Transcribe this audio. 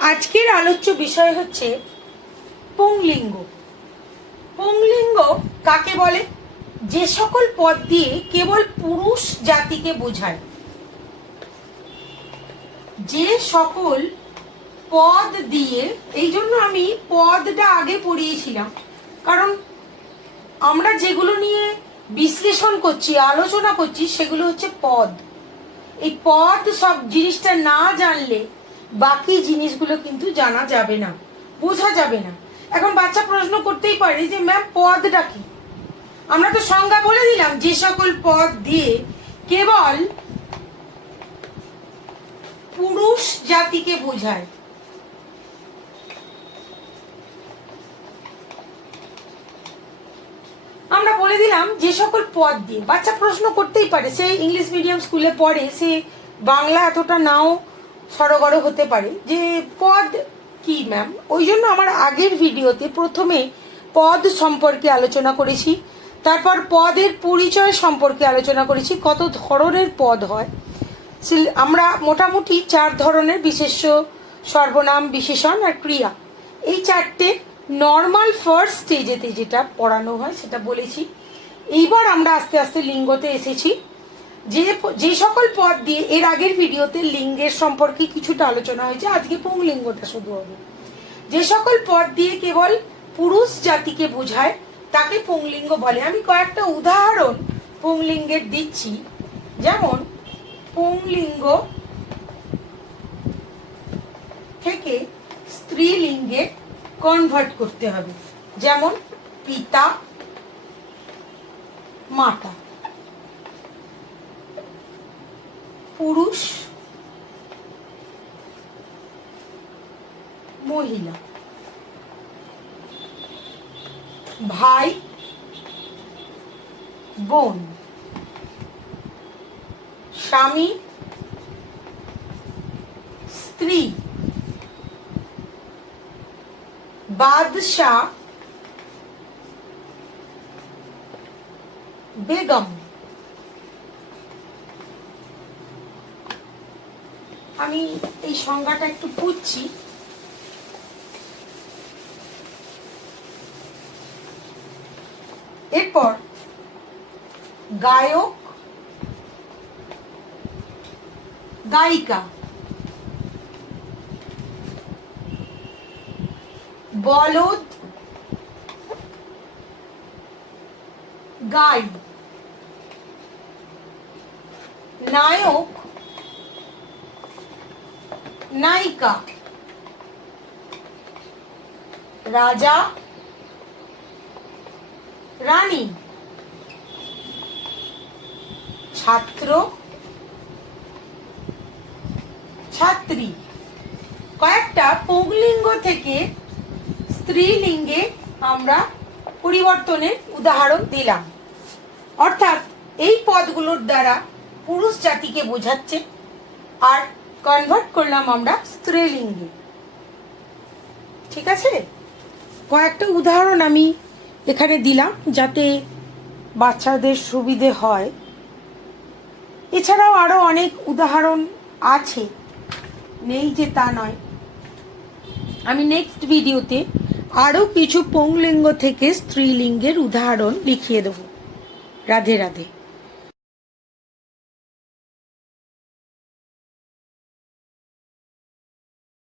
আজকের আলোচ্য বিষয় হচ্ছে পুংলিঙ্গ। পুংলিঙ্গ কাকে বলে? যে সকল পদ দিয়ে কেবল পুরুষ জাতিকে বোঝায়। যে সকল পদ দিয়ে, এই জন্য আমি পদটা আগে পড়িয়েছিলাম। কারণ আমরা যেগুলো নিয়ে বিশ্লেষণ করছি, আলোচনা করছি, সেগুলো হচ্ছে পদ। এই পদ সব জিনিসটা না জানলে বাকি জিনিসগুলো কিন্তু জানা যাবে না, বোঝা যাবে না। এখন বাচ্চা প্রশ্ন করতেই পারে যে, ম্যাম, পদটা কি? আমরা তো সংজ্ঞা বলে দিলাম, যে সকল পদ দিয়ে কেবল পুরুষ জাতিকে বোঝায়। আমরা বলে দিলাম যে সকল পদ দিয়ে। বাচ্চা প্রশ্ন করতেই পারে, সে ইংলিশ মিডিয়াম স্কুলে পড়ে, সে বাংলা এতটা নাও সরগর হতে পারে। যে পদ কি ম্যাম ওই জন্য আমার আগের ভিডিওতে প্রথমে পদ সম্পর্কে আলোচনা করেছি, তারপর পদের পরিচয় সম্পর্কে আলোচনা করেছি, কত ধরনের পদ হয়। আমরা মোটামুটি চার ধরনের বিশেষ্য, সর্বনাম, বিশেষণ আর ক্রিয়া। এই চারটে নর্মাল ফার্স্ট স্টেজেতে যেটা পড়ানো হয় সেটা বলেছি। এইবার আমরা আস্তে আস্তে লিঙ্গতে এসেছি। যে যে সকল পদ দিয়ে এর আগের ভিডিওতে লিঙ্গের সম্পর্কে কিছুটা আলোচনা হয়েছে, আজকে পুংলিঙ্গটা শুধু হবে। যে সকল পদ দিয়ে কেবল পুরুষ জাতিকে বোঝায়, তাকে পুংলিঙ্গ বলে। আমি কয়েকটা উদাহরণ পুংলিঙ্গের দিচ্ছি। যেমন, পুংলিঙ্গ থেকে স্ত্রীলিঙ্গে কনভার্ট করতে হবে। যেমন, পিতা, মাতা। পুরুষ মহিলা। ভাই বোন। স্বামী স্ত্রী। বাদশাহ বেগম। আমি এই সংজ্ঞাটা একটু পুচ্ছি এরপর গায়ক গায়িকা বলদ গাই নায়ক নায়িকা। রাজা। রানী। ছাত্র। ছাত্রী। কয়েকটা পুংলিঙ্গ থেকে স্ত্রীলিঙ্গে আমরা পরিবর্তনের উদাহরণ দিলাম। অর্থাৎ এই পদগুলোর দ্বারা পুরুষ জাতিকে বোঝাচ্ছে আর কনভার্ট করলাম আমরা স্ত্রীলিঙ্গে। ঠিক আছে? কয়েকটা উদাহরণ আমি এখানে দিলাম যাতে বাচ্চাদের সুবিধে হয়। এছাড়াও আরও অনেক উদাহরণ আছে। নেই যে তা নয়। আমি নেক্সট ভিডিওতে আরও কিছু পুংলিঙ্গ থেকে স্ত্রীলিঙ্গের উদাহরণ লিখিয়ে দেবো। রাধে রাধে।